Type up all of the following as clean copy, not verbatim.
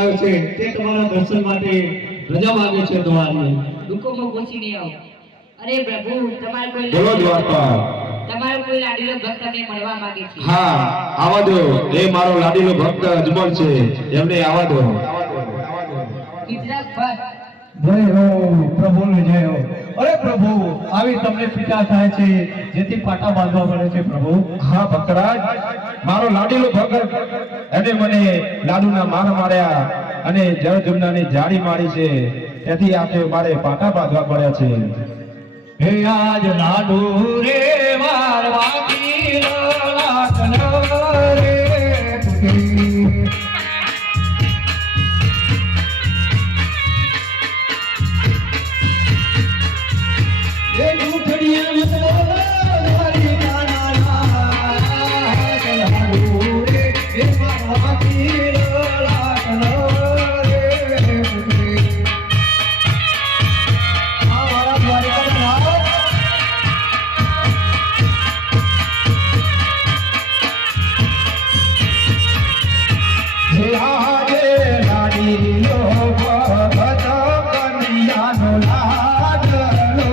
બોલાવ્યો છે તે તમારા દર્શન માટે રજા માંગે છે દ્વારની. દુઃખોમાં પહોંચી નહીં આવો. અરે પ્રભુ, તમારે કોઈ બોલો દ્વારકા. તમારો કોઈ લાડીલો ભક્ત તમને મળવા માંગે છે. હા, આવા દો. એ મારો લાડીલો ભક્ત અજમલ છે, એમને આવા દો. ચિત્રાગ ભટ્ટ. જય હો પ્રભુને જય હો. અરે પ્રભુ, આવી તમને પીડા થાય છે જેથી પાટા બાંધવા પડે છે પ્રભુ. હા ભક્તરાજ, મારો લાડીલો ભગત એને મને લાડુના માર માર્યા અને જળ જમનાની જાળી મારી છે, તેથી આજે મારે પાટા બાંધવા પડ્યા છે. હે આજ લાડુ રે મારવાથી લાટન રે તૂટી. એ દુખડિયા તો મારી નાના લાડુ રે એ મારવાથી લાટન રે તૂટી. આ મારા દ્વારિકા આજે લાડીલો ભગત કનૈયાનો લાડલો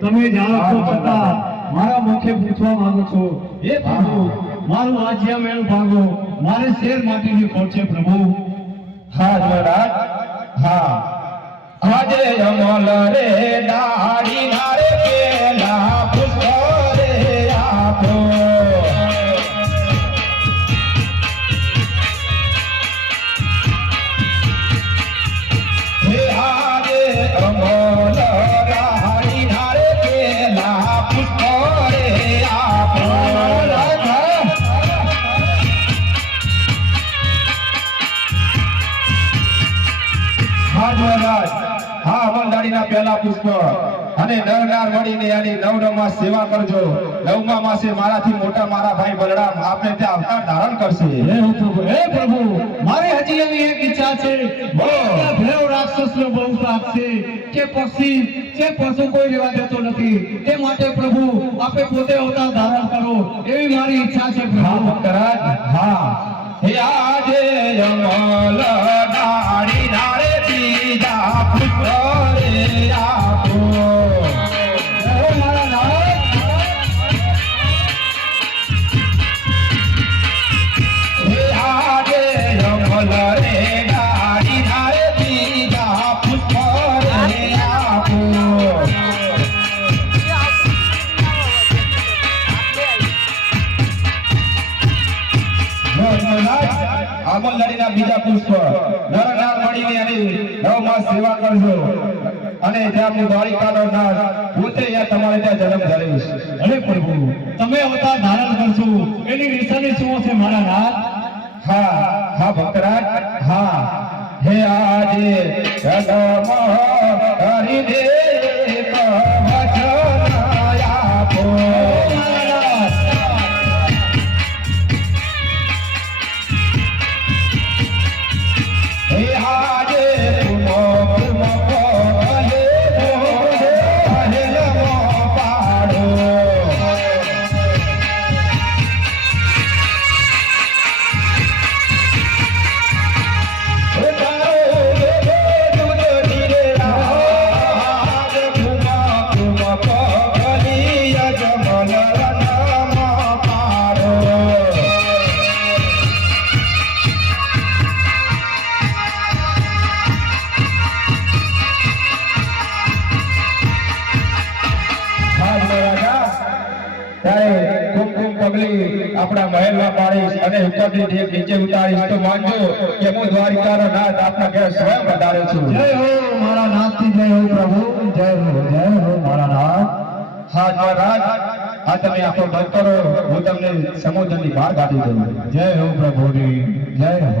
તમે જાણો છો છતાં મારા મુખે પૂછવા માંગુ છું, હે પ્રભુ મારું રાજ્ય મેળ ભાગો, મારે શેર માટેની ખોટ છે પ્રભુ. હા મહારાજ હા આજે અમલ રે દાઢી નારે પેલા પુષ્પ રે આપો હે આજે અમલ દાઢી નારે પેલા પુષ્પ રે આપો મહારાજ હા અમલદારીના પહેલા પુષ્પ અને નરનાર મળીને આની નવમાં સેવા કરજો. નવમા માસે મારાથી મોટા મારા ભાઈ બલરામ આપણે ત્યાં અવતાર ધારણ કરશે. હે પ્રભુ, મારી હજી એવી એક ઈચ્છા છે. ભૈરવ રાક્ષસનો બહુ શ્રાપ છે કે પક્ષી કે પશુ કોઈ લેવા દેતો નથી. તે માટે પ્રભુ આપે પોતે અવતાર ધારણ કરો એવી મારી ઈચ્છા છે હા પ્રભુ. ભક્તરાજ હા હે આજે અમલ દાઢી નારે બીજા પુષ્પ રે આપો હે મારા નાથ, હે આજે અમલ રે દાઢી નારે બીજા પુષ્પ રે આપો અમલદારીના બીજા પુષ્પ નરનાર મળીને અને નવમાં સેવા કરજો અને જ્યાં હું દ્વારિકાનો નાથ પોતે અહીંયા તમારે ત્યાં જન્મ ધરીશ. અરે પ્રભુ, તમે અવતાર ધારણ કરશો એની નિશાની શું છે મારા નાથ? હા હા ભક્તરાજ હા હે આજે જગમ હરિ દે વચન આપો મારા નાથ, હે આજે તુમો તુમો કોલે બોલે નમો પાડો હે તારો દેવો તુજ ધીરે રાજ તુમો તુમો કોલી અજમલ નમો પાડો ત્યારે કુમકુમ પગલી આપણા મહેલમાં પાડીશ અને ઉપરથી દેખ નીચે ઉતારીશ તો માનજો કે હું દ્વારિકાનો નાથ આપણા ઘેર સ્વયં પધાર્યો છું. જય હો મારા નાથની જય હો પ્રભુ, જય હો મારા નાથ. હા મહારાજ આ તમે આખો બંધ કરો હું તમને સમુદ્રની બહાર કાઢી દઉં. જય હો પ્રભુની જય હો.